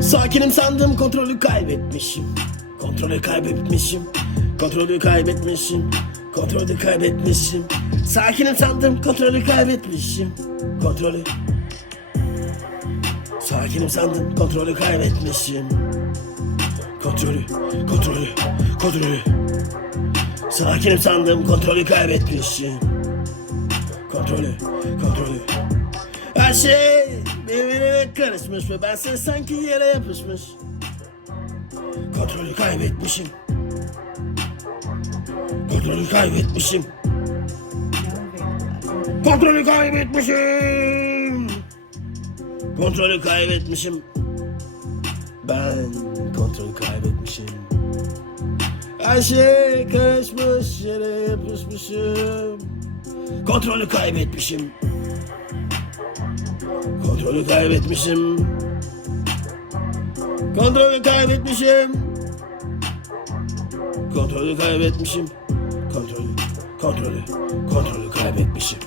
Sakinim sandım, kontrolü kaybetmişim. Kontrolü kaybetmişim. Kontrolü kaybetmişim. Kontrolü kaybetmişim. Sakinim sandım, kontrolü kaybetmişim. Kontrolü. Sakinim sandım, kontrolü kaybetmişim. Kontrolü, kontrolü, kontrolü. Sakinim sandım, kontrolü kaybetmişim. Kontrolü, kontrolü. Her şey birbirine karışmış ve ben sen sanki yere yapışmış. Kontrolü kaybetmişim. Kontrolü kaybetmişim. Kontrolü kaybetmişim. Kontrolü kaybetmişim. Ben kontrolü kaybetmişim. Her şey karışmış, yere yapışmışım. Kontrolü kaybetmişim. Kontrolü kaybetmişim. Kontrolü kaybetmişim. Kontrolü kaybetmişim. Kontrolü kaybetmişim.